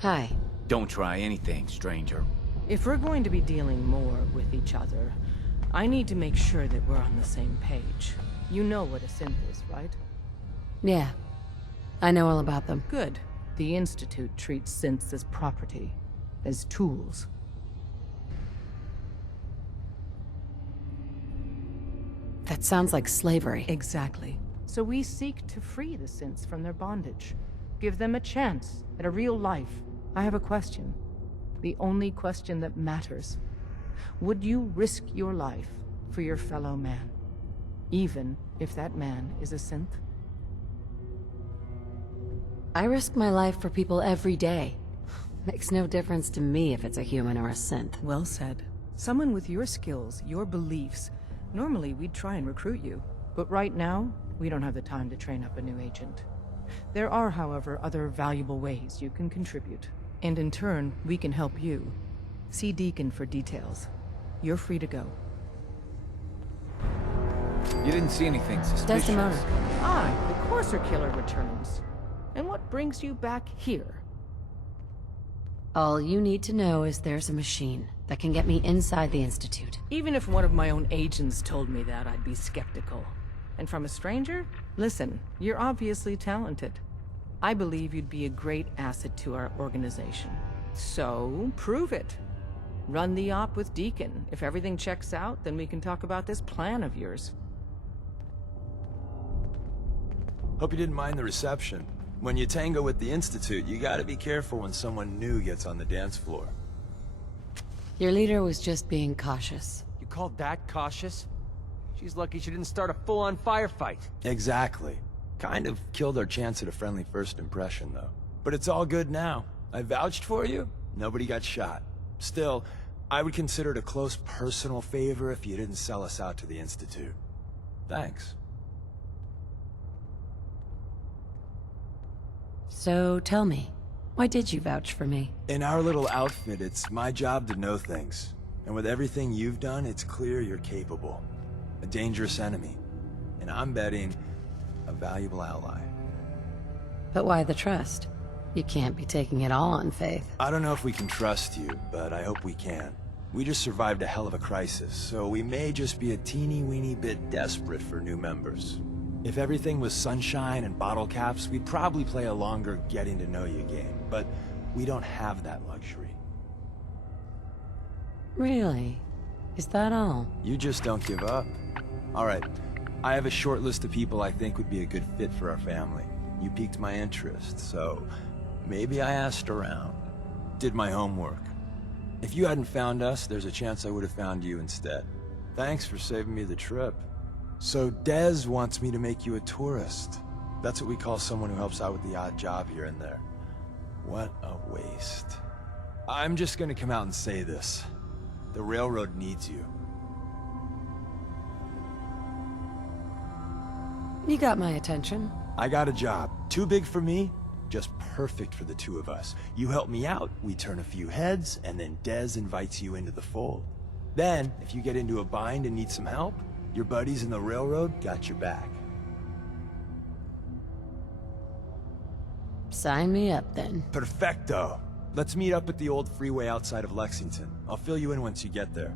Hi. Don't try anything, stranger. If we're going to be dealing more with each other, I need to make sure that we're on the same page. You know what a synth is, right? Yeah. I know all about them. Good. The Institute treats synths as property, as tools. That sounds like slavery. Exactly. So we seek to free the synths from their bondage. Give them a chance at a real life. I have a question. The only question that matters. Would you risk your life for your fellow man? Even if that man is a synth? I risk my life for people every day. Makes no difference to me if it's a human or a synth. Well said. Someone with your skills, your beliefs. Normally we'd try and recruit you. But right now, we don't have the time to train up a new agent. There are, however, other valuable ways you can contribute. And in turn, we can help you. See Deacon for details. You're free to go. You didn't see anything suspicious. Desdemona. Ah, the Courser Killer returns. And what brings you back here? All you need to know is there's a machine that can get me inside the Institute. Even if one of my own agents told me that, I'd be skeptical. And from a stranger? Listen, you're obviously talented. I believe you'd be a great asset to our organization. So, prove it. Run the op with Deacon. If everything checks out, then we can talk about this plan of yours. Hope you didn't mind the reception. When you tango with the Institute, you gotta be careful when someone new gets on the dance floor. Your leader was just being cautious. You called that cautious? She's lucky she didn't start a full-on firefight. Exactly. Kind of killed our chance at a friendly first impression, though. But it's all good now. I vouched for you. Nobody got shot. Still, I would consider it a close personal favor if you didn't sell us out to the Institute. Thanks. So tell me, why did you vouch for me? In our little outfit, it's my job to know things. And with everything you've done, it's clear you're capable. A dangerous enemy. And I'm betting a valuable ally. But why the trust? You can't be taking it all on faith. I don't know if we can trust you, but I hope we can. We just survived a hell of a crisis, so we may just be a teeny-weeny bit desperate for new members. If everything was sunshine and bottle caps, we'd probably play a longer getting-to-know-you game, but we don't have that luxury. Really? Is that all? You just don't give up. All right, I have a short list of people I think would be a good fit for our family. You piqued my interest, so maybe I asked around. Did my homework. If you hadn't found us, there's a chance I would have found you instead. Thanks for saving me the trip. So Dez wants me to make you a tourist. That's what we call someone who helps out with the odd job here and there. What a waste. I'm just gonna come out and say this. The railroad needs you. You got my attention. I got a job. Too big for me, just perfect for the two of us. You help me out, we turn a few heads, and then Dez invites you into the fold. Then, if you get into a bind and need some help, your buddies in the railroad got your back. Sign me up, then. Perfecto. Let's meet up at the old freeway outside of Lexington. I'll fill you in once you get there.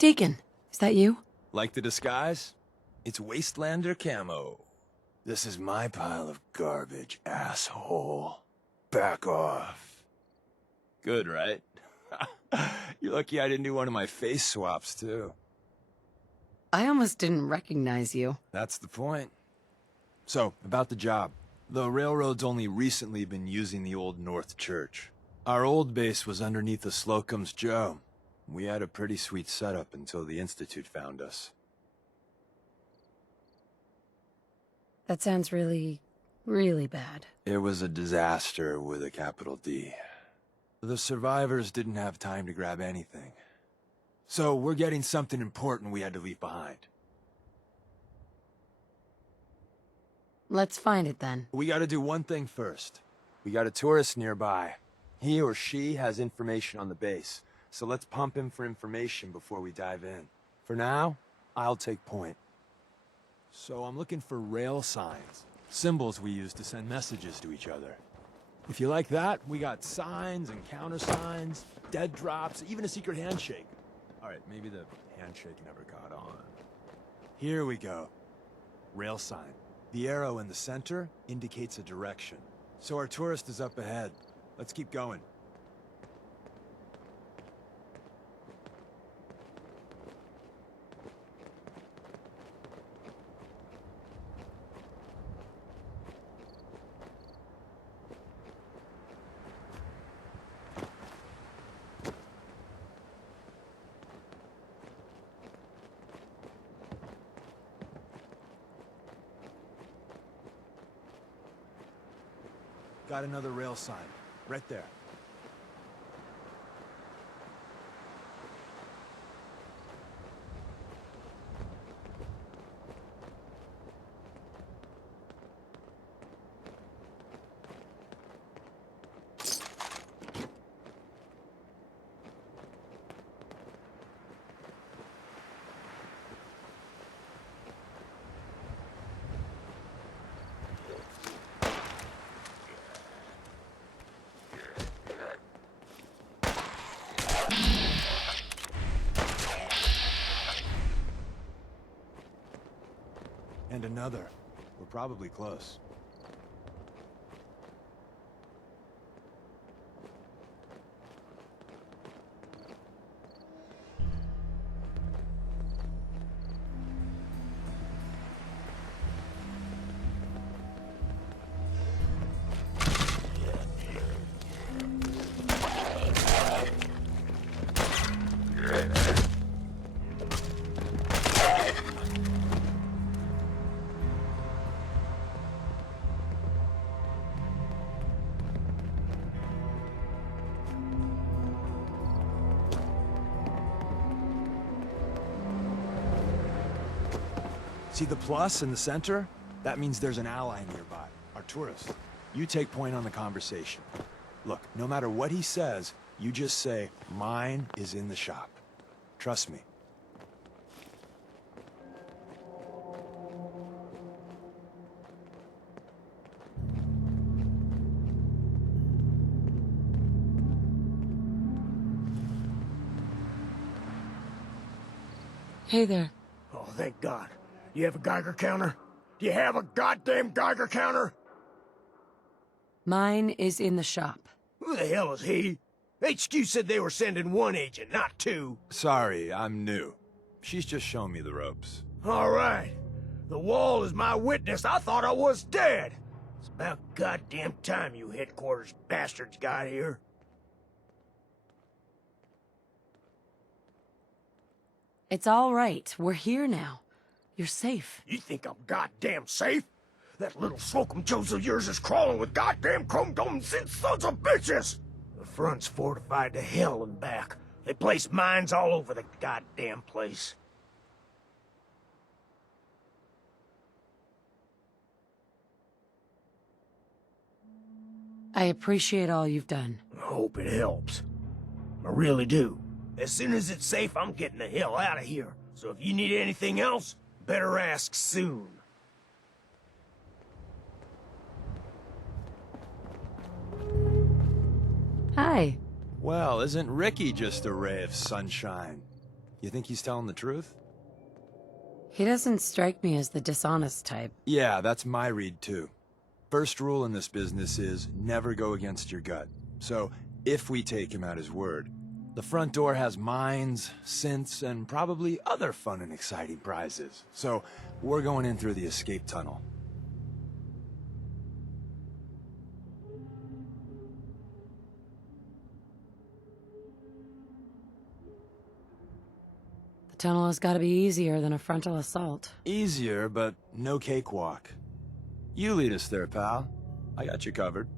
Deacon, is that you? Like the disguise? It's Wastelander camo. This is my pile of garbage, asshole. Back off. Good, right? You're lucky I didn't do one of my face swaps, too. I almost didn't recognize you. That's the point. So, about the job. The railroad's only recently been using the Old North Church. Our old base was underneath the Slocum's Joe. We had a pretty sweet setup until the Institute found us. That sounds really, really bad. It was a disaster with a capital D. The survivors didn't have time to grab anything. So we're getting something important we had to leave behind. Let's find it then. We gotta do one thing first. We got a tourist nearby. He or she has information on the base, so let's pump him for information before we dive in. For now, I'll take point. So I'm looking for rail signs, symbols we use to send messages to each other. If you like that, we got signs and countersigns, dead drops, even a secret handshake. All right, maybe the handshake never got on. Here we go. Rail sign. The arrow in the center indicates a direction. So our tourist is up ahead. Let's keep going. Got another rail sign, right there. And another. We're probably close. See the plus in the center? That means there's an ally nearby, our tourist. You take point on the conversation. Look, no matter what he says, you just say, "Mine is in the shop." Trust me. Hey there. Oh, thank God. You have a Geiger counter? Do you have a goddamn Geiger counter? Mine is in the shop. Who the hell is he? HQ said they were sending one agent, not two. Sorry, I'm new. She's just showing me the ropes. All right. The wall is my witness. I thought I was dead. It's about goddamn time you headquarters bastards got here. It's all right. We're here now. You're safe. You think I'm goddamn safe? That little Slocum Joes of yours is crawling with goddamn chrome-domed sons of bitches! The front's fortified to hell and back. They place mines all over the goddamn place. I appreciate all you've done. I hope it helps. I really do. As soon as it's safe, I'm getting the hell out of here. So if you need anything else, better ask soon. Hi. Well, isn't Ricky just a ray of sunshine? You think he's telling the truth? He doesn't strike me as the dishonest type. Yeah, that's my read too. First rule in this business is never go against your gut. So, if we take him at his word, the front door has mines, synths, and probably other fun and exciting prizes. So, we're going in through the escape tunnel. The tunnel has got to be easier than a frontal assault. Easier, but no cakewalk. You lead us there, pal. I got you covered.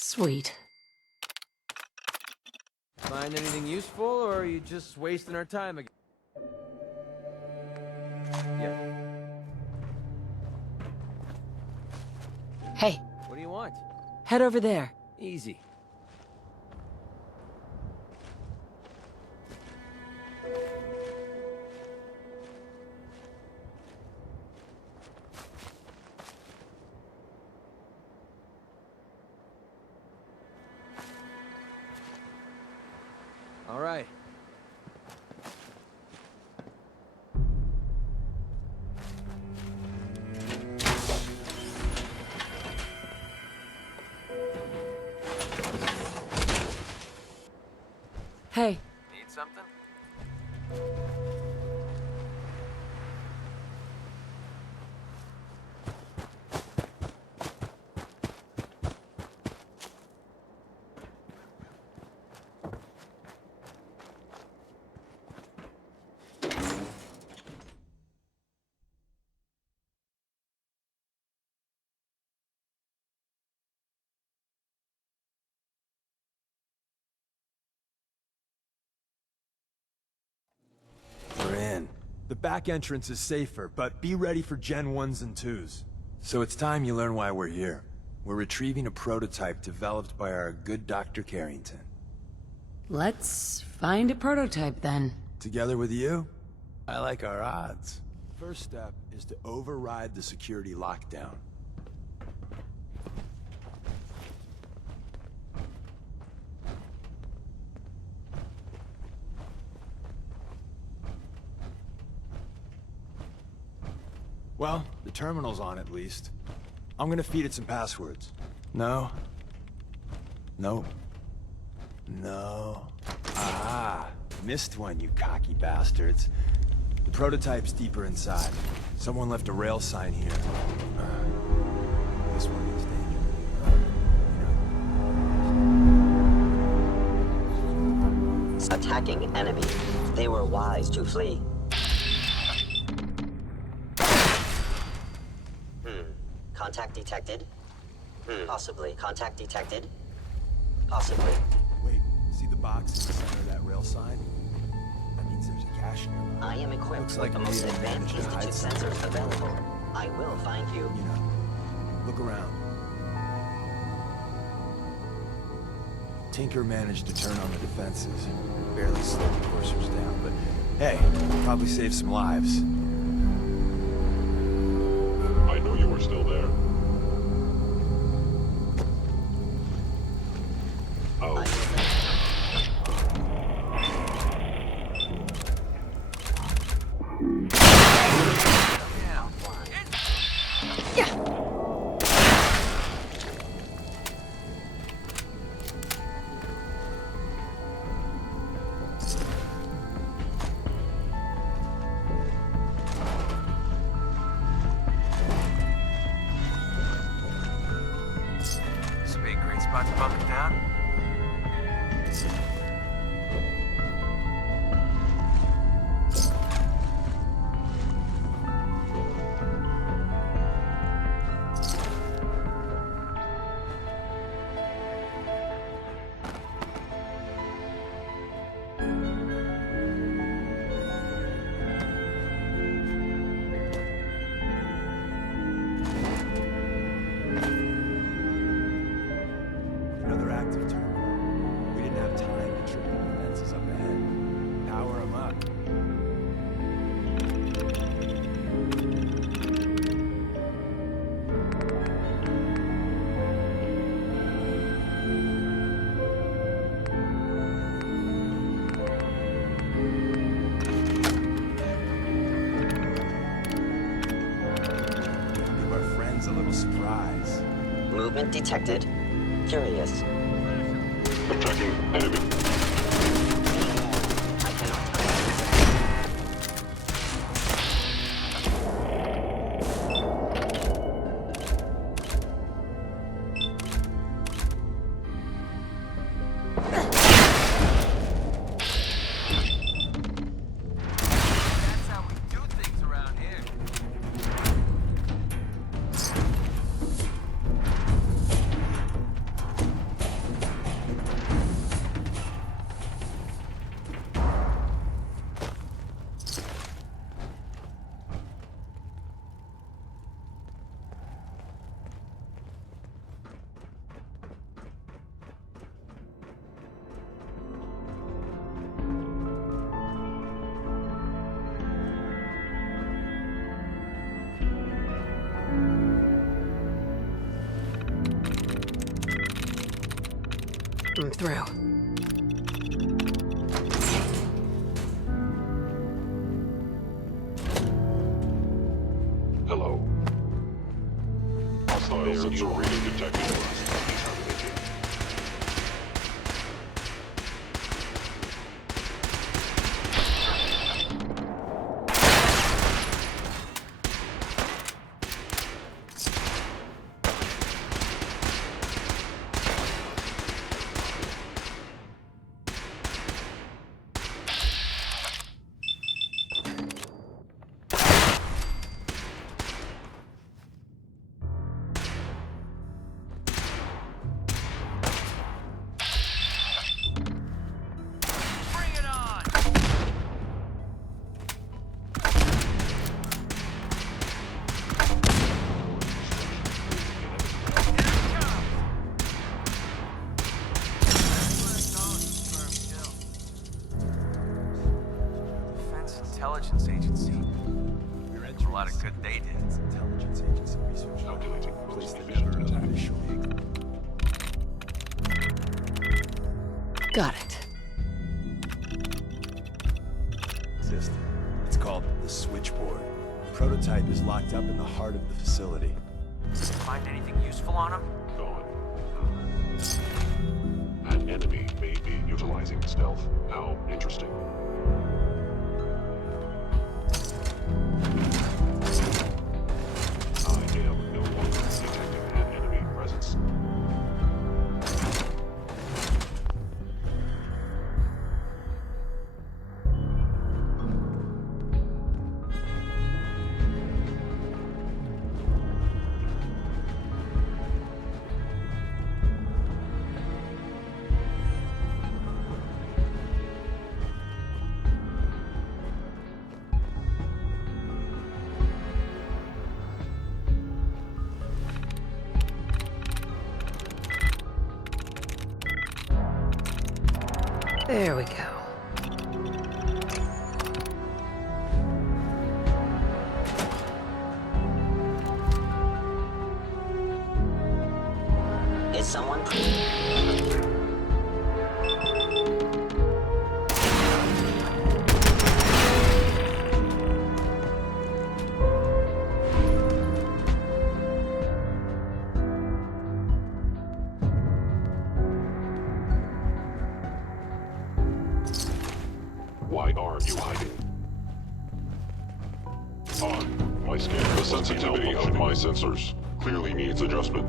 Sweet. Find anything useful, or are you just wasting our time again? Yeah. Hey, What do you want? head over there. Easy. All right. Hey, Need something? We're in. The back entrance is safer, but be ready for Gen 1s and 2s. So it's time you learn why we're here. We're retrieving a prototype developed by our good Dr. Carrington. let's find a prototype then. Together with you, I like our odds. First step is to override the security lockdown. Well, the terminal's on at least. I'm gonna feed it some passwords. No. Nope. No. Ah, missed one, you cocky bastards. The prototype's deeper inside. Someone left a rail sign here. This one is dangerous. Attacking enemy. They were wise to flee. Contact detected. Possibly. Contact detected. Possibly. Wait, see the box in the center of that rail sign? That means there's a cache nearby. I am equipped Looks with like the maybe most they advanced managed to hide Institute something. sensors available. I will find you. You know, look around. Tinker managed to turn on the defenses. Barely slowed the coursers down, but hey, probably saved some lives. I know you were still there. Oh, about to bunker down? Another active terminal. We didn't have time to trip the fences up ahead. Power them up. Give our friends a little surprise. Movement detected. Curious. Attacking enemy. I cannot. That's how we do things around here. I'm through. Hello. Hostile sensor reading detected. Terminated. Bring it on! Defense Intelligence Agency. We're There's a lot of good they did. Intelligence agency research. Calculating Place most that efficient never attack. officially Got it. existed. It's called the switchboard. The prototype is locked up in the heart of the facility. Find anything useful on him? Gone. An enemy may be utilizing stealth. How interesting. I am no longer detecting an enemy presence. There we go. Is someone? Why are you hiding? On my scan, the sensitivity of my sensors clearly needs adjustment.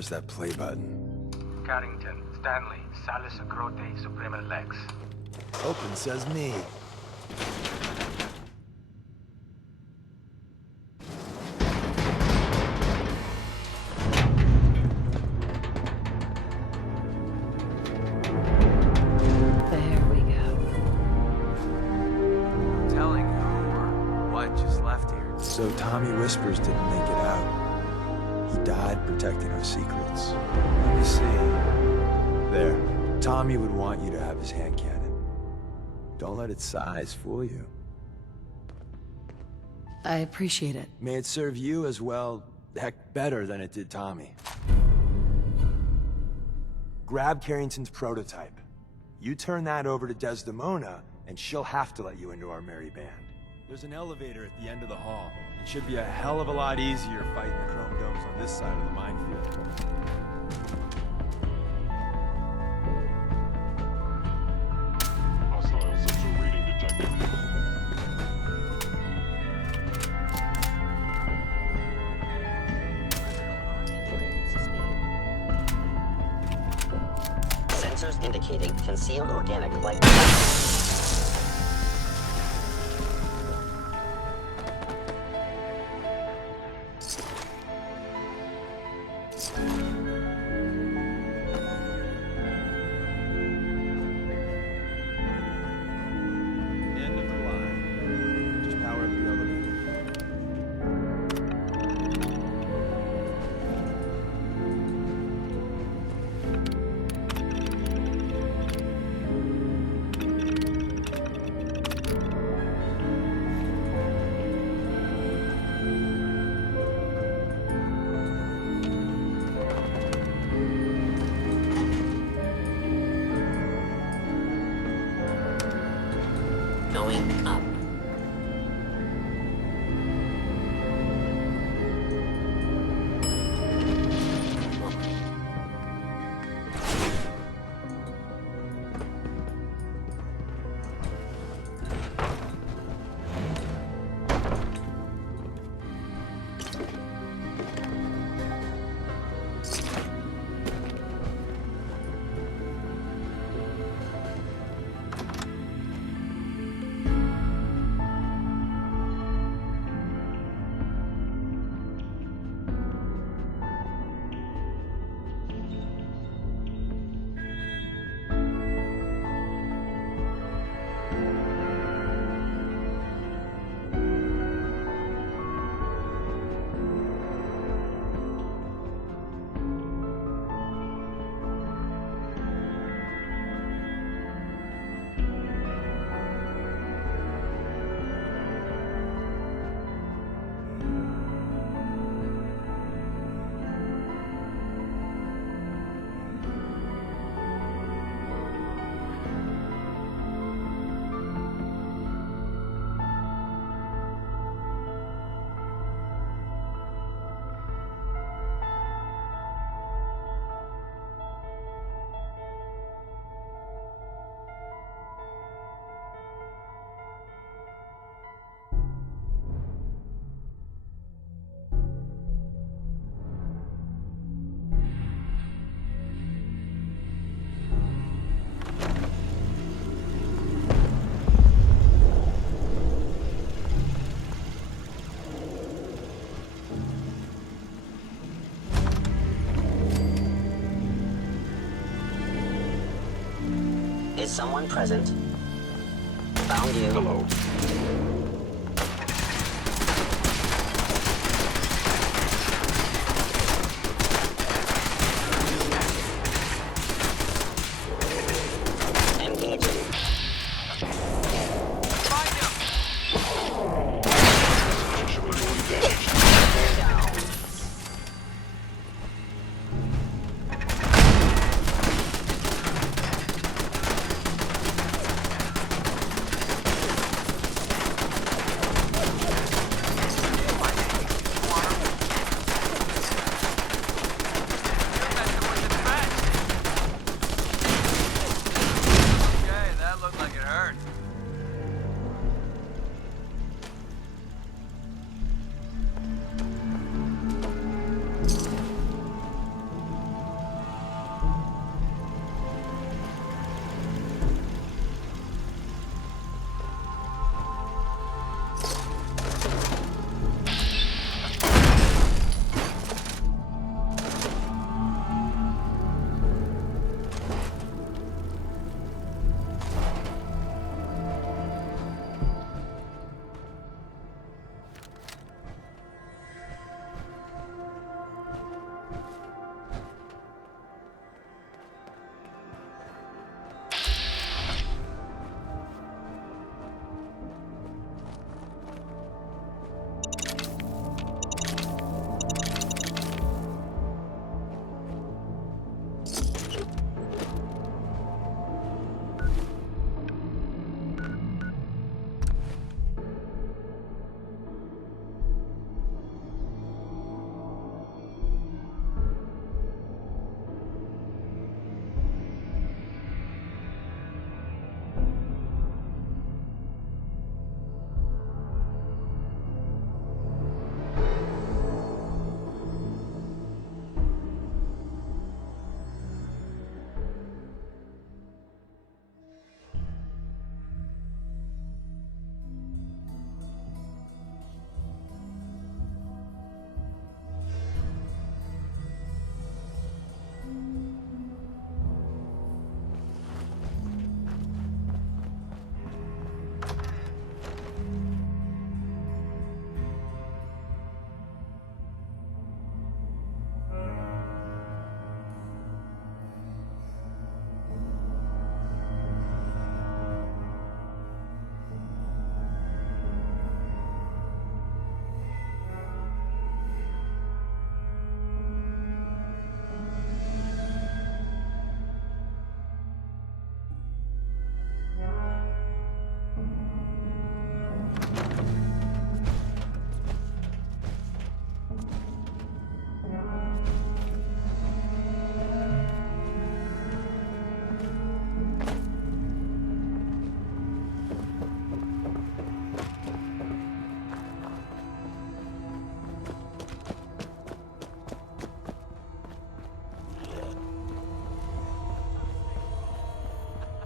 Where's that play button? Carrington, Stanley, Salis Acrote, Suprema Lex. Open says me. There we go. I'm telling who or what just left here. So Tommy Whispers didn't make it out. He died protecting our secrets. Let me see. There. Tommy would want you to have his hand cannon. Don't let its size fool you. I appreciate it. May it serve you as well, heck, better than it did Tommy. Grab Carrington's prototype. You turn that over to Desdemona, and she'll have to let you into our merry band. There's an elevator at the end of the hall. It should be a hell of a lot easier fighting the chrome domes on this side of the minefield. Hostile sensor reading detected. Sensors indicating concealed organic life. End of the line. Just power up the elevator. Going up. Is someone present? Found you. Hello. Engaging. Sequentially damaged. They're down.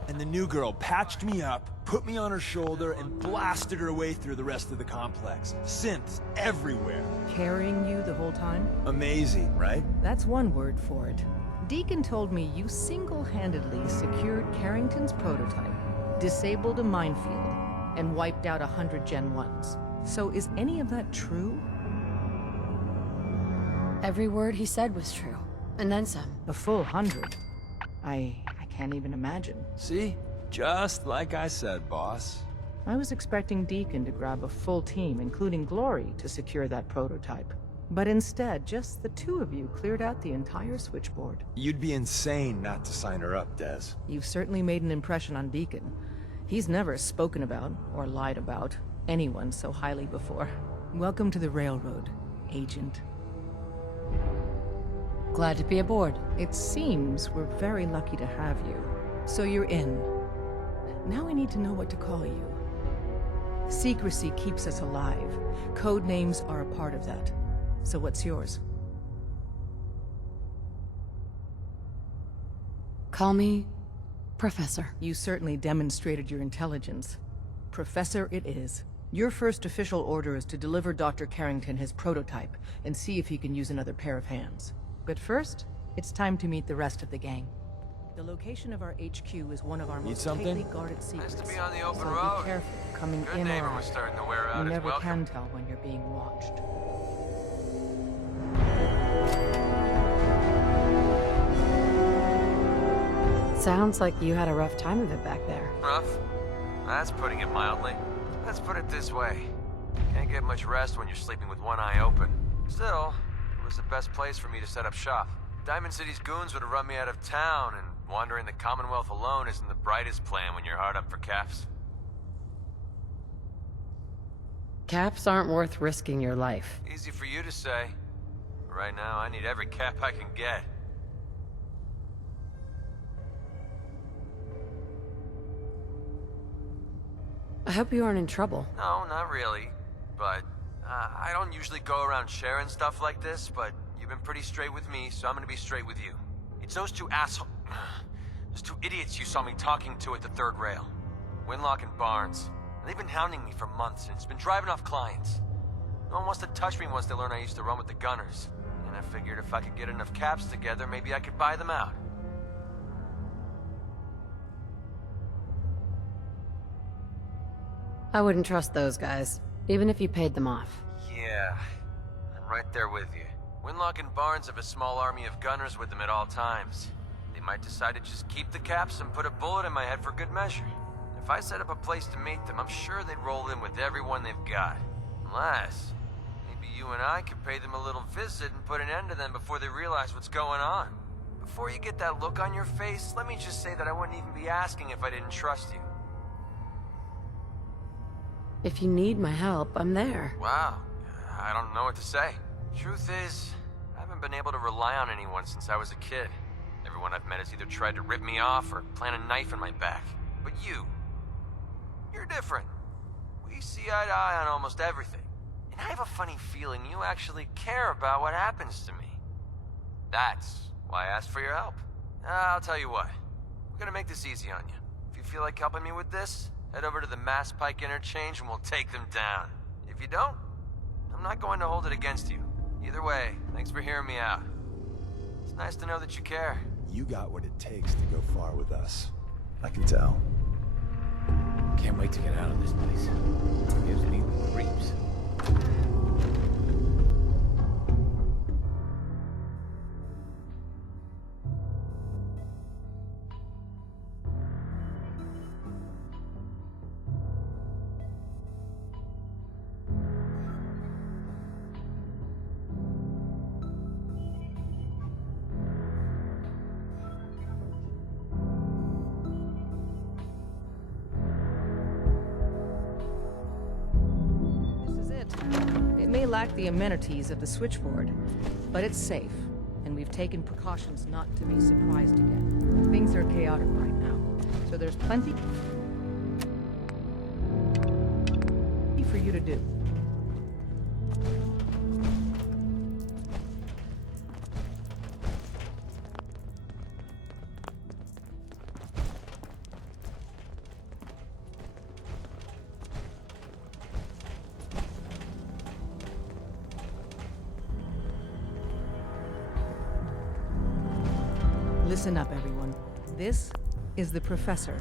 And the new girl patched me up, put me on her shoulder, and blasted her way through the rest of the complex. Synths everywhere. Carrying you the whole time? Amazing, right? That's one word for it. Deacon told me you single-handedly secured Carrington's prototype, disabled a minefield, and wiped out 100 Gen 1s. So is any of that true? Every word he said was true. And then some. A full 100? I can't even imagine. See? Just like I said, boss. I was expecting Deacon to grab a full team, including Glory, to secure that prototype. But instead, just the two of you cleared out the entire switchboard. You'd be insane not to sign her up, Des. You've certainly made an impression on Deacon. He's never spoken about, or lied about, anyone so highly before. Welcome to the Railroad, Agent. Glad to be aboard. It seems we're very lucky to have you. So you're in. Now we need to know what to call you. Secrecy keeps us alive. Code names are a part of that. So what's yours? Call me Professor. You certainly demonstrated your intelligence. Professor it is. Your first official order is to deliver Dr. Carrington his prototype and see if he can use another pair of hands. But first, it's time to meet the rest of the gang. The location of our HQ is one of our most something? tightly guarded secrets. Nice to be on the open so road. be careful coming Good in or neighbor out. was starting to wear out You his never welcome. can tell when you're being watched. Sounds like you had a rough time of it back there. Rough? That's putting it mildly. Let's put it this way. Can't get much rest when you're sleeping with one eye open. Still, it was the best place for me to set up shop. Diamond City's goons would have run me out of town, and wandering the Commonwealth alone isn't the brightest plan when you're hard up for caps. Caps aren't worth risking your life. Easy for you to say. Right now, I need every cap I can get. I hope you aren't in trouble. No, not really. But, I don't usually go around sharing stuff like this, but you've been pretty straight with me, so I'm gonna be straight with you. It's those two those two idiots you saw me talking to at the third rail. Winlock and Barnes. And they've been hounding me for months, and it's been driving off clients. No one wants to touch me once they learn I used to run with the Gunners. And I figured if I could get enough caps together, maybe I could buy them out. I wouldn't trust those guys, even if you paid them off. Yeah, I'm right there with you. Winlock and Barnes have a small army of gunners with them at all times. They might decide to just keep the caps and put a bullet in my head for good measure. If I set up a place to meet them, I'm sure they'd roll in with everyone they've got. Unless, maybe you and I could pay them a little visit and put an end to them before they realize what's going on. Before you get that look on your face, let me just say that I wouldn't even be asking if I didn't trust you. If you need my help, I'm there. Wow, I don't know what to say. Truth is, I haven't been able to rely on anyone since I was a kid. Everyone I've met has either tried to rip me off or plant a knife in my back. But you're different. We see eye to eye on almost everything. And I have a funny feeling you actually care about what happens to me. That's why I asked for your help. I'll tell you what, we're gonna make this easy on you. If you feel like helping me with this, head over to the Mass Pike interchange and we'll take them down. If you don't, I'm not going to hold it against you. Either way, thanks for hearing me out. It's nice to know that you care. You got what it takes to go far with us. I can tell. Can't wait to get out of this place. Gives me the creeps. It may lack the amenities of the switchboard, but it's safe, and we've taken precautions not to be surprised again. Things are chaotic right now, so there's plenty for you to do. Listen up, everyone. This is the Professor.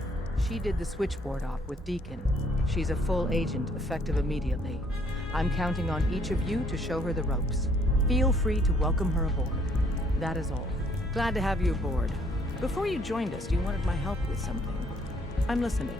She did the switchboard op with Deacon. She's a full agent, effective immediately. I'm counting on each of you to show her the ropes. Feel free to welcome her aboard. That is all. Glad to have you aboard. Before you joined us, you wanted my help with something. I'm listening.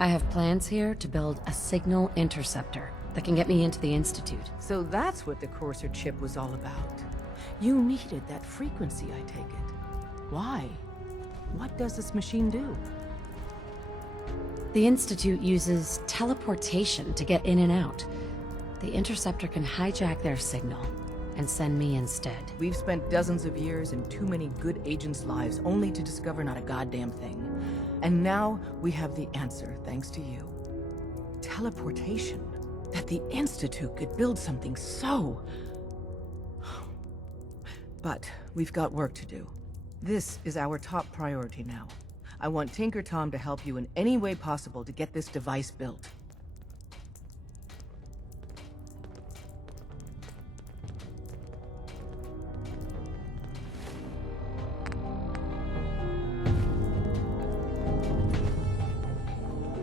I have plans here to build a signal interceptor that can get me into the Institute. So that's what the Courser chip was all about. You needed that frequency, I take it. Why? What does this machine do? The Institute uses teleportation to get in and out. The interceptor can hijack their signal and send me instead. We've spent dozens of years and too many good agents' lives only to discover not a goddamn thing. And now we have the answer, thanks to you. Teleportation. That the Institute could build something so... But we've got work to do. This is our top priority now. I want Tinker Tom to help you in any way possible to get this device built.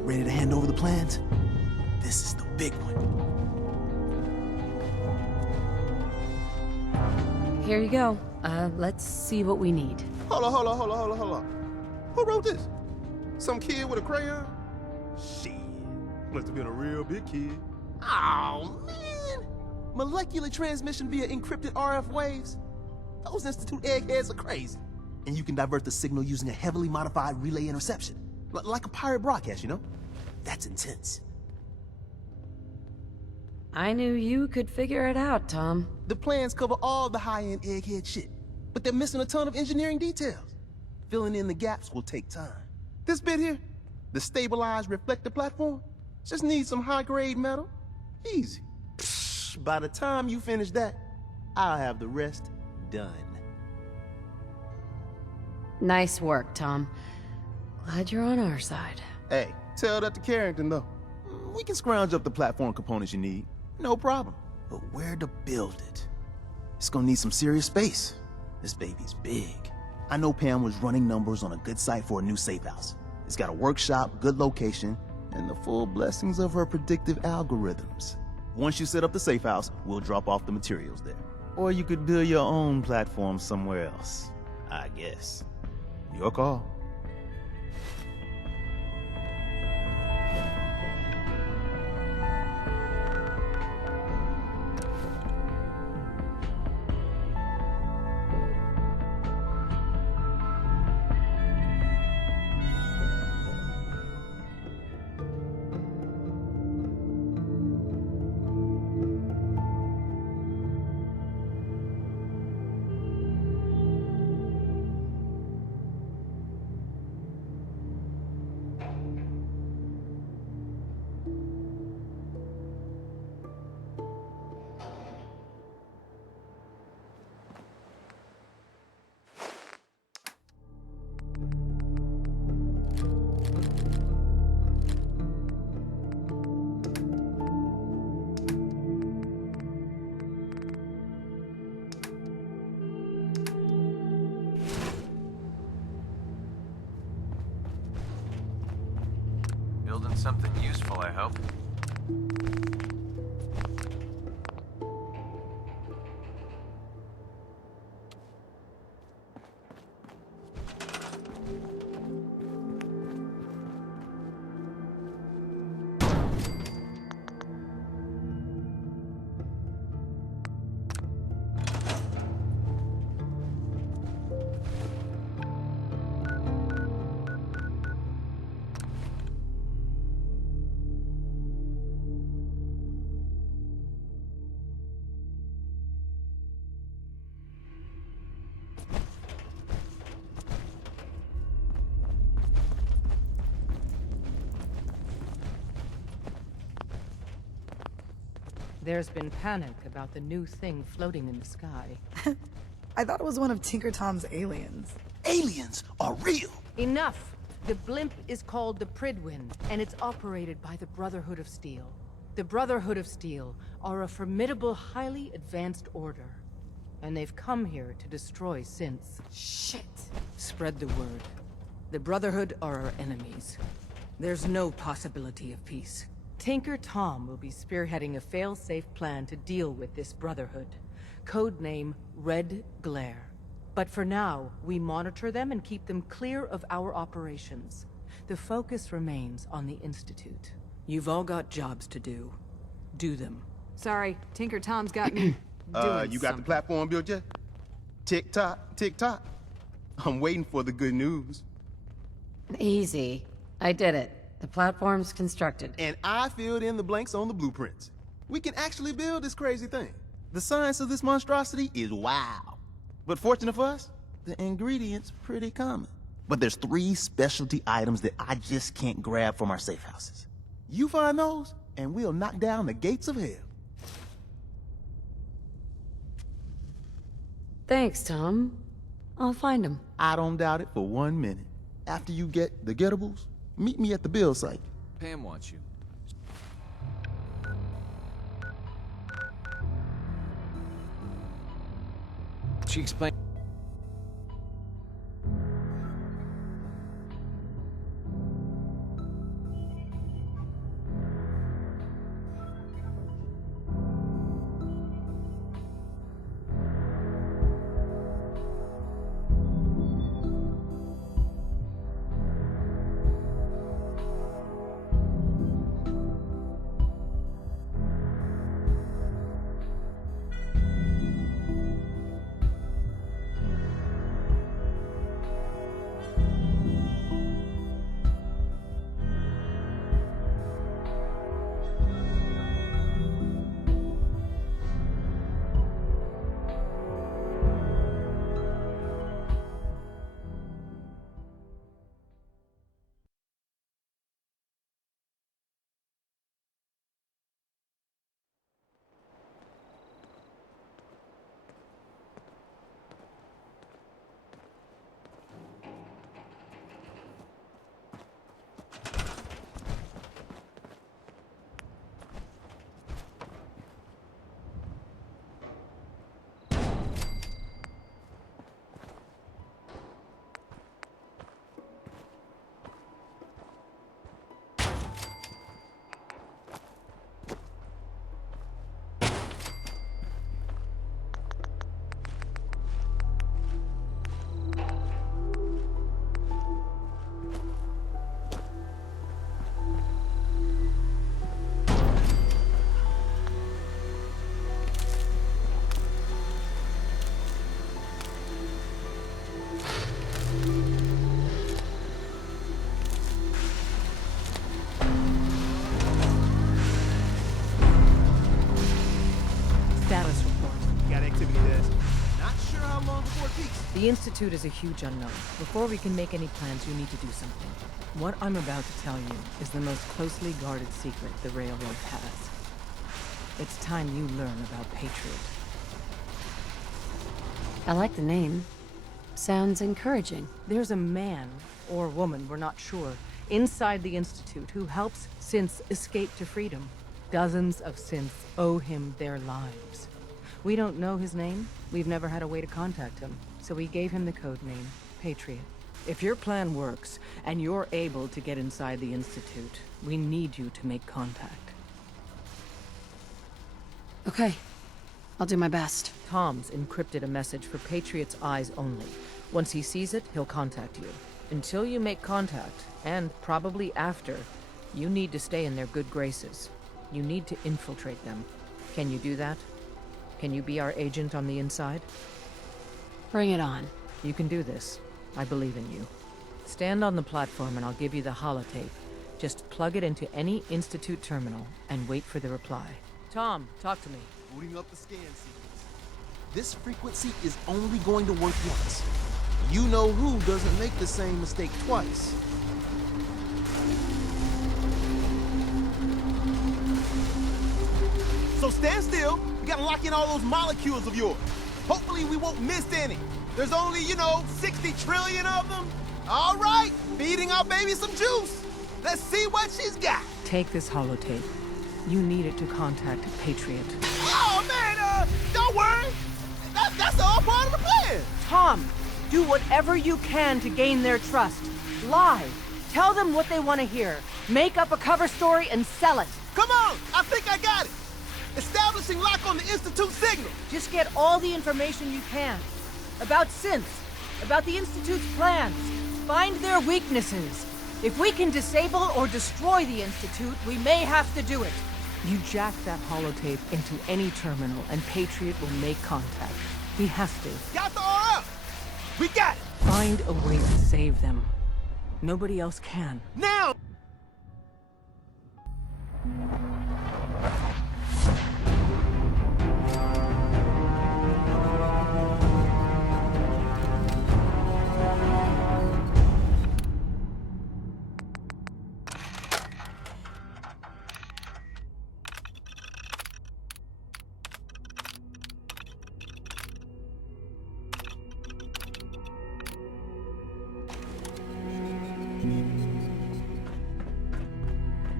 Ready to hand over the plans? This is the big one. Here you go. Let's see what we need. Hold on. Who wrote this? Some kid with a crayon? Shit. Must have been a real big kid. Oh, man. Molecular transmission via encrypted RF waves? Those Institute eggheads are crazy. And you can divert the signal using a heavily modified relay interception. Like a pirate broadcast, you know? That's intense. I knew you could figure it out, Tom. The plans cover all the high-end egghead shit, but they're missing a ton of engineering details. Filling in the gaps will take time. This bit here, the stabilized reflector platform, just needs some high-grade metal. Easy. Psh, by the time you finish that, I'll have the rest done. Nice work, Tom. Glad you're on our side. Hey, tell that to Carrington, though. We can scrounge up the platform components you need. No problem. But where to build it? It's gonna need some serious space. This baby's big. I know Pam was running numbers on a good site for a new safe house. It's got a workshop, good location, and the full blessings of her predictive algorithms. Once you set up the safe house, we'll drop off the materials there. Or you could build your own platform somewhere else, I guess. Your call. Building something useful, I hope. There's been panic about the new thing floating in the sky. I thought it was one of Tinker Tom's aliens. Aliens are real! Enough! The blimp is called the Pridwin, and it's operated by the Brotherhood of Steel. The Brotherhood of Steel are a formidable, highly advanced order. And they've come here to destroy synths. Shit. Spread the word. The Brotherhood are our enemies. There's no possibility of peace. Tinker Tom will be spearheading a fail-safe plan to deal with this Brotherhood. Codename Red Glare. But for now, we monitor them and keep them clear of our operations. The focus remains on the Institute. You've all got jobs to do. Do them. Sorry, Tinker Tom's got me doing you got the platform built yet? Tick-tock, tick-tock. I'm waiting for the good news. Easy. I did it. The platform's constructed. And I filled in the blanks on the blueprints. We can actually build this crazy thing. The science of this monstrosity is wow. But fortunate for us, the ingredients pretty common. But there's 3 specialty items that I just can't grab from our safe houses. You find those, and we'll knock down the gates of hell. Thanks, Tom. I'll find them. I don't doubt it for 1 minute. After you get the gettables, meet me at the build site. Pam wants you. She explained. Status report. Got activity desk. Not sure how long before it peaks. The Institute is a huge unknown. Before we can make any plans, you need to do something. What I'm about to tell you is the most closely guarded secret the Railroad has. It's time you learn about Patriot. I like the name. Sounds encouraging. There's a man, or woman, we're not sure, inside the Institute who helps synths escape to freedom. Dozens of synths owe him their lives. We don't know his name. We've never had a way to contact him, so we gave him the code name, Patriot. If your plan works, and you're able to get inside the Institute, we need you to make contact. Okay. I'll do my best. Tom's encrypted a message for Patriot's eyes only. Once he sees it, he'll contact you. Until you make contact, and probably after, you need to stay in their good graces. You need to infiltrate them. Can you do that? Can you be our agent on the inside? Bring it on. You can do this. I believe in you. Stand on the platform and I'll give you the holotape. Just plug it into any Institute terminal and wait for the reply. Tom, talk to me. Booting up the scan sequence. This frequency is only going to work once. You know who doesn't make the same mistake twice. So stand still. We gotta lock in all those molecules of yours. Hopefully we won't miss any. There's only, 60 trillion of them. All right, feeding our baby some juice. Let's see what she's got. Take this holotape. You need it to contact Patriot. Oh, man, don't worry. That's all part of the plan. Tom, do whatever you can to gain their trust. Lie. Tell them what they want to hear. Make up a cover story and sell it. Come on, I think I got it. Establishing lock on the Institute signal. Just get all the information you can. About synths, about the Institute's plans. Find their weaknesses. If we can disable or destroy the Institute, we may have to do it. You jack that holotape into any terminal and Patriot will make contact. He has to. Got the R up. We got it. Find a way to save them. Nobody else can. Now!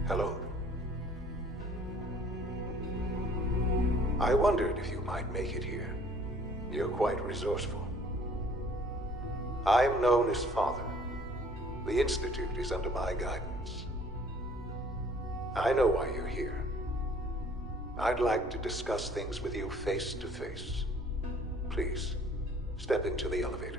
Hello. I wondered if you might make it here. You're quite resourceful. I am known as Father. The Institute is under my guidance. I know why you're here. I'd like to discuss things with you face to face. Please, step into the elevator.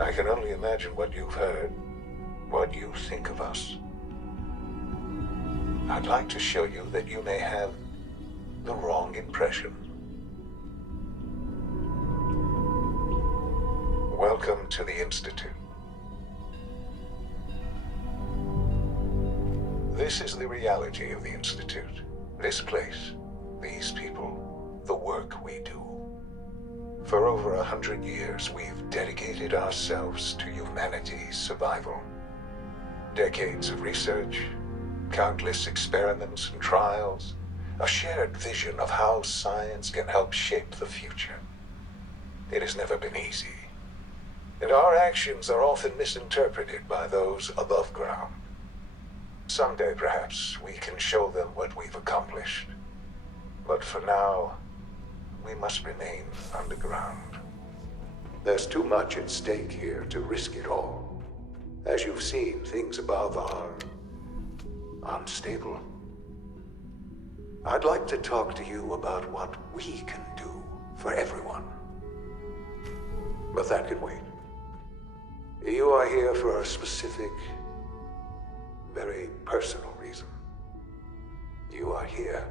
I can only imagine what you've heard, what you think of us. I'd like to show you that you may have the wrong impression. Welcome to the Institute. This is the reality of the Institute. This place, these people, the work we do. For over 100 years, we've dedicated ourselves to humanity's survival. Decades of research, countless experiments and trials, a shared vision of how science can help shape the future. It has never been easy, and our actions are often misinterpreted by those above ground. Someday, perhaps, we can show them what we've accomplished. But for now, we must remain underground. There's too much at stake here to risk it all. As you've seen, things above are unstable. I'd like to talk to you about what we can do for everyone. But that can wait. You are here for a specific, very personal reason. You are here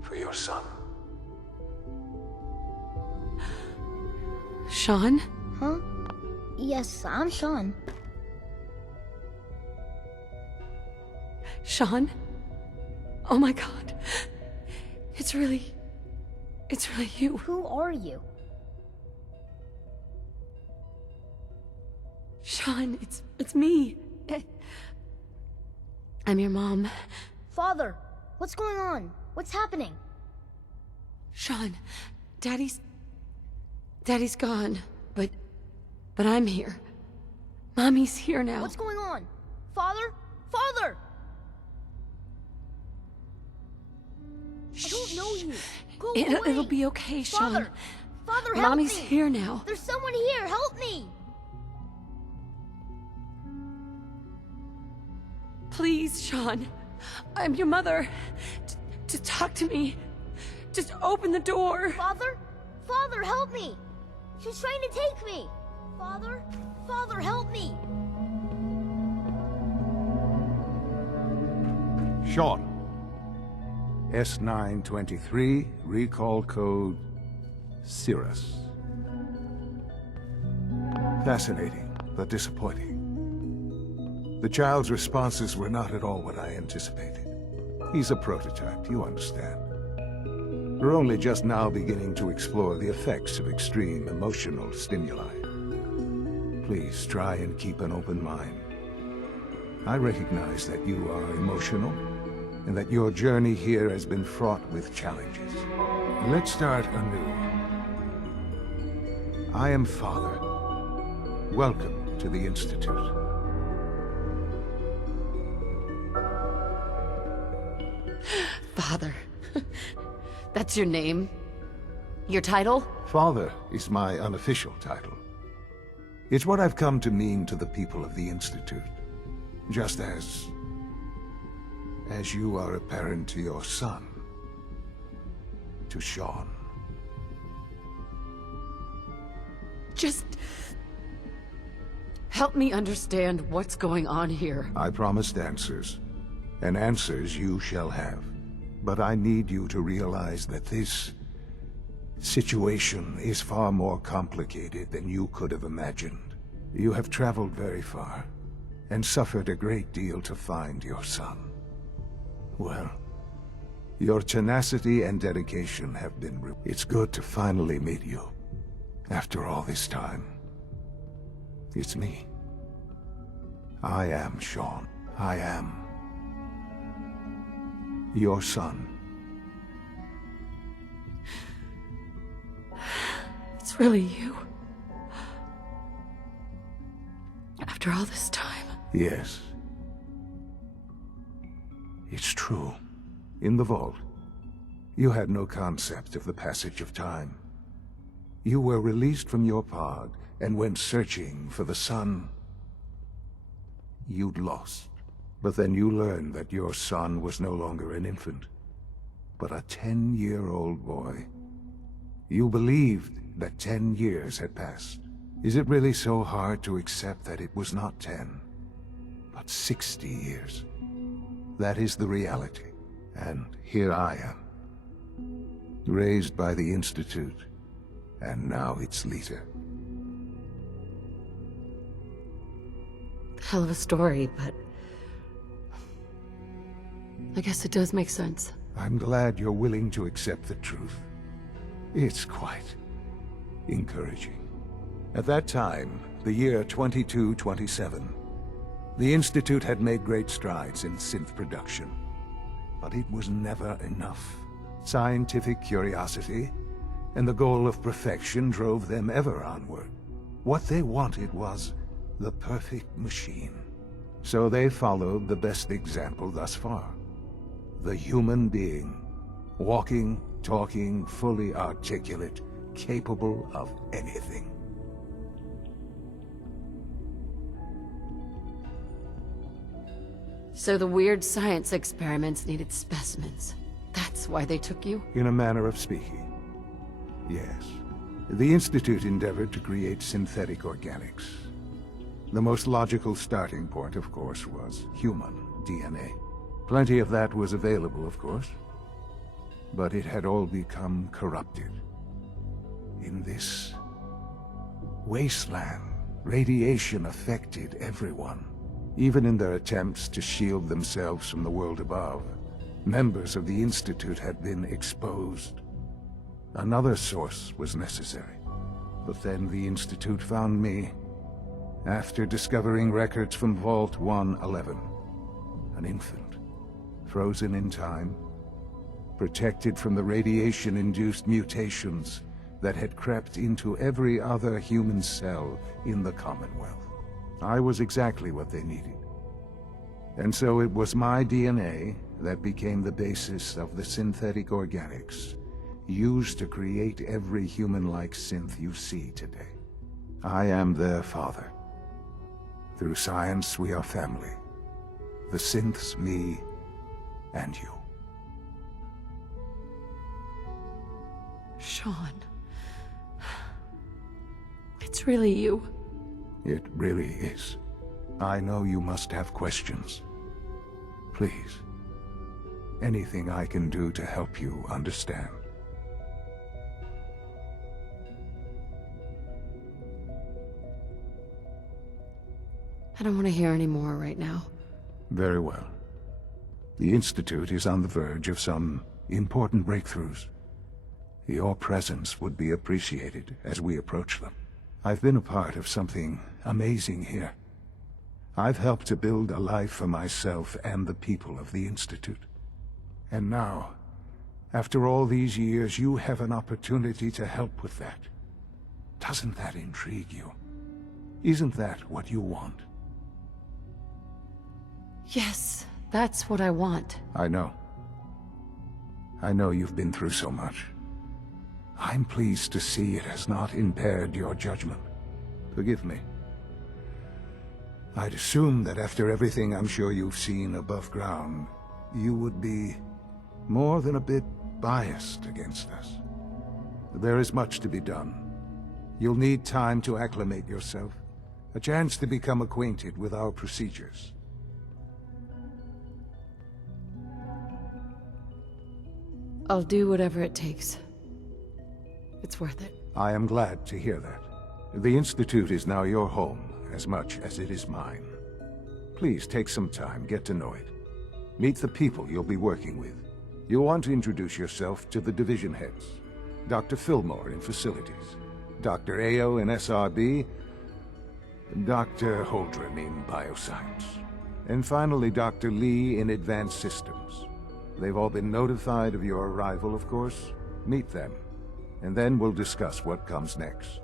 for your son. Sean? Huh? Yes, I'm Sean. Sean? Oh my god. It's really you. Who are you? Sean, it's me. I'm your mom. Father, what's going on? What's happening? Sean, Daddy's gone, but I'm here. Mommy's here now. What's going on? Father? Father! I don't know you. Go away. It'll be okay, Sean. Father! Father, help Mommy's me! here now. There's someone here. Help me! Please, Sean. I'm your mother. To talk to me. Just open the door. Father? Father, help me! She's trying to take me! Father? Father, help me! Sean. S923, recall code Cirrus. Fascinating, but disappointing. The child's responses were not at all what I anticipated. He's a prototype, you understand. We're only just now beginning to explore the effects of extreme emotional stimuli. Please try and keep an open mind. I recognize that you are emotional, and that your journey here has been fraught with challenges. Let's start anew. I am Father. Welcome to the Institute. Father. That's your name? Your title? Father is my unofficial title. It's what I've come to mean to the people of the Institute. Just as you are a parent to your son. To Sean. Just help me understand what's going on here. I promised answers, and answers you shall have. But I need you to realize that this situation is far more complicated than you could have imagined. You have traveled very far, and suffered a great deal to find your son. Well, your tenacity and dedication have been It's good to finally meet you, after all this time. It's me. I am Sean. I am your son. It's really you. After all this time. Yes. It's true. In the vault, you had no concept of the passage of time. You were released from your pod and went searching for the son you'd lost. But then you learned that your son was no longer an infant, but a 10-year-old boy. You believed that 10 years had passed. Is it really so hard to accept that it was not 10, but 60 years? That is the reality. And here I am, raised by the Institute, and now its leader. Hell of a story, but I guess it does make sense. I'm glad you're willing to accept the truth. It's quite encouraging. At that time, the year 2227, the Institute had made great strides in synth production. But it was never enough. Scientific curiosity and the goal of perfection drove them ever onward. What they wanted was the perfect machine. So they followed the best example thus far. The human being. Walking, talking, fully articulate, capable of anything. So the weird science experiments needed specimens. That's why they took you? In a manner of speaking, yes. The Institute endeavored to create synthetic organics. The most logical starting point, of course, was human DNA. Plenty of that was available, of course. But it had all become corrupted. In this wasteland, radiation affected everyone. Even in their attempts to shield themselves from the world above, members of the Institute had been exposed. Another source was necessary. But then the Institute found me, after discovering records from Vault 111. An infant, frozen in time, protected from the radiation-induced mutations that had crept into every other human cell in the Commonwealth. I was exactly what they needed. And so it was my DNA that became the basis of the synthetic organics used to create every human-like synth you see today. I am their father. Through science, we are family. The synths, me, and you. Sean. It's really you. It really is. I know you must have questions. Please. Anything I can do to help you understand. I don't want to hear any more right now. Very well. The Institute is on the verge of some important breakthroughs. Your presence would be appreciated as we approach them. I've been a part of something amazing here. I've helped to build a life for myself and the people of the Institute. And now, after all these years, you have an opportunity to help with that. Doesn't that intrigue you? Isn't that what you want? Yes, that's what I want. I know. I know you've been through so much. I'm pleased to see it has not impaired your judgment. Forgive me. I'd assumed that after everything I'm sure you've seen above ground, you would be more than a bit biased against us. There is much to be done. You'll need time to acclimate yourself, a chance to become acquainted with our procedures. I'll do whatever it takes. It's worth it. I am glad to hear that. The Institute is now your home, as much as it is mine. Please take some time, get to know it. Meet the people you'll be working with. You'll want to introduce yourself to the division heads. Dr. Fillmore in Facilities, Dr. Ayo in SRB, Dr. Holdren in Bioscience, and finally Dr. Lee in Advanced Systems. They've all been notified of your arrival, of course. Meet them, and then we'll discuss what comes next.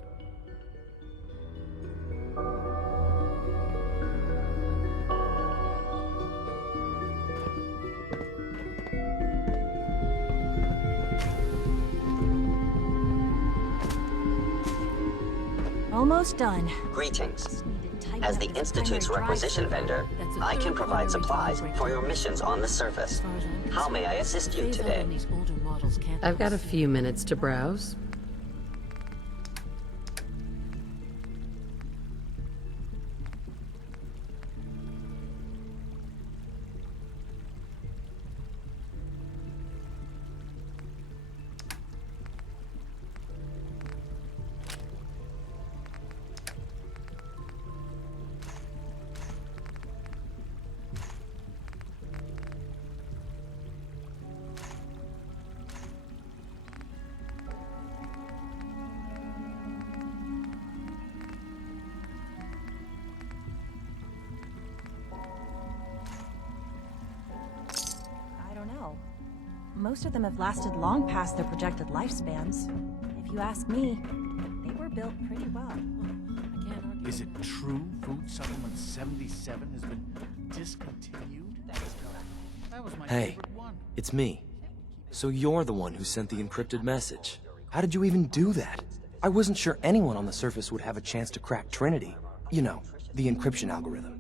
Almost done. Greetings. As the Institute's requisition vendor, I can provide supplies for your missions on the surface. How may I assist you today? I've got a few minutes to browse. Most of them have lasted long past their projected lifespans. If you ask me, they were built pretty well. Is it true Food Supplement 77 has been discontinued? That was my Hey, favorite one. it's me. So you're the one who sent the encrypted message. How did you even do that? I wasn't sure anyone on the surface would have a chance to crack Trinity. You know, the encryption algorithm.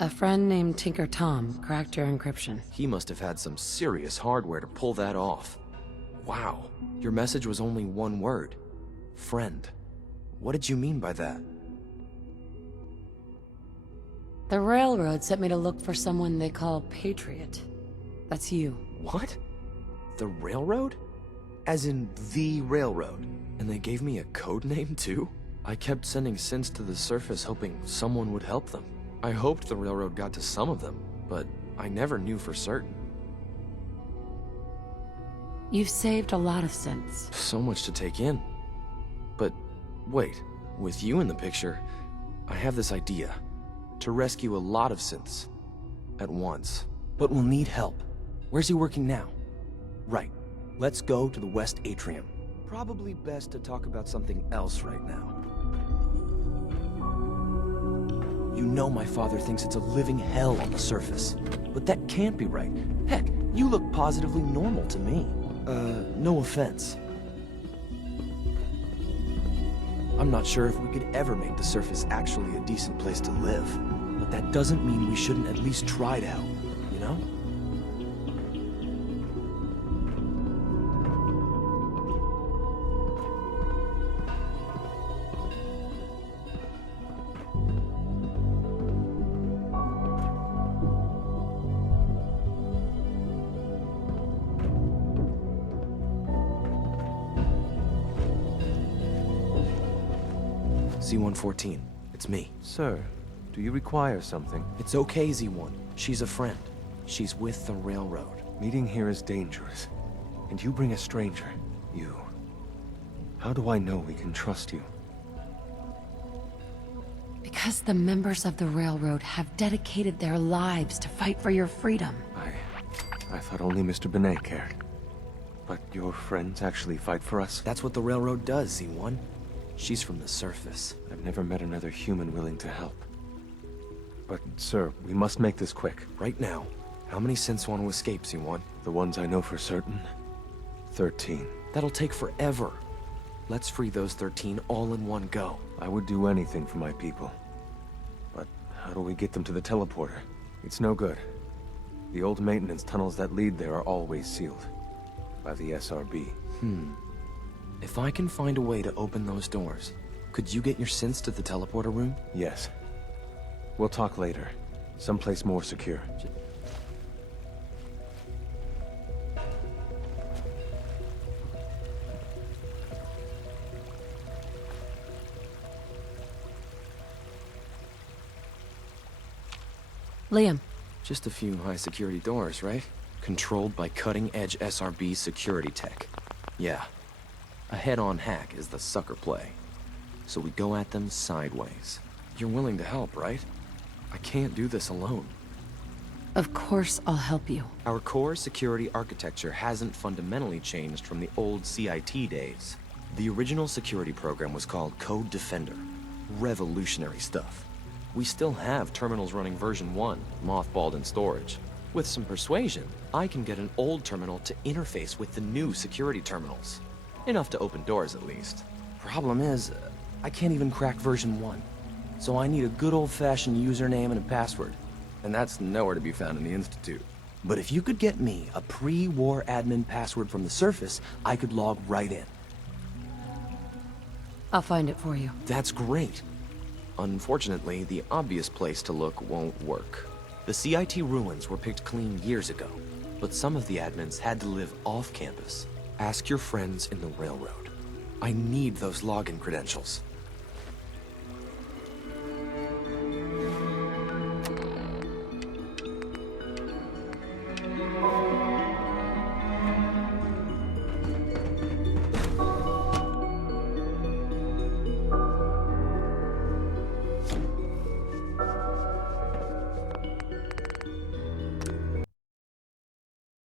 A friend named Tinker Tom cracked your encryption. He must have had some serious hardware to pull that off. Wow, your message was only one word. Friend. What did you mean by that? The railroad sent me to look for someone they call Patriot. That's you. What? The railroad? As in the railroad? And they gave me a code name too? I kept sending synths to the surface hoping someone would help them. I hoped the railroad got to some of them, but I never knew for certain. You've saved a lot of synths. So much to take in. But wait, with you in the picture, I have this idea. To rescue a lot of synths at once. But we'll need help. Where's he working now? Right. Let's go to the West Atrium. Probably best to talk about something else right now. You know my father thinks it's a living hell on the surface. But that can't be right. Heck, you look positively normal to me. No offense. I'm not sure if we could ever make the surface actually a decent place to live. But that doesn't mean we shouldn't at least try to help, you know? Z-114, it's me. Sir, do you require something? It's okay, Z-1. She's a friend. She's with the railroad. Meeting here is dangerous. And you bring a stranger. You. How do I know we can trust you? Because the members of the Railroad have dedicated their lives to fight for your freedom. I thought only Mr. Benet cared. But your friends actually fight for us? That's what the Railroad does, C1. She's from the surface. I've never met another human willing to help. But, sir, we must make this quick. Right now. How many synths want to escape, C1? The ones I know for certain? 13. That'll take forever. Let's free those 13 all in one go. I would do anything for my people. But how do we get them to the teleporter? It's no good. The old maintenance tunnels that lead there are always sealed. By the SRB. If I can find a way to open those doors, could you get your synths to the teleporter room? Yes. We'll talk later. Someplace more secure. Liam. Just a few high-security doors, right? Controlled by cutting-edge SRB security tech. Yeah. A head-on hack is the sucker play. So we go at them sideways. You're willing to help, right? I can't do this alone. Of course I'll help you. Our core security architecture hasn't fundamentally changed from the old CIT days. The original security program was called Code Defender. Revolutionary stuff. We still have terminals running version 1, mothballed in storage. With some persuasion, I can get an old terminal to interface with the new security terminals. Enough to open doors, at least. Problem is, I can't even crack version 1. So I need a good old-fashioned username and a password. And that's nowhere to be found in the Institute. But if you could get me a pre-war admin password from the surface, I could log right in. I'll find it for you. That's great. Unfortunately, the obvious place to look won't work. The CIT ruins were picked clean years ago, but some of the admins had to live off campus. Ask your friends in the Railroad. I need those login credentials.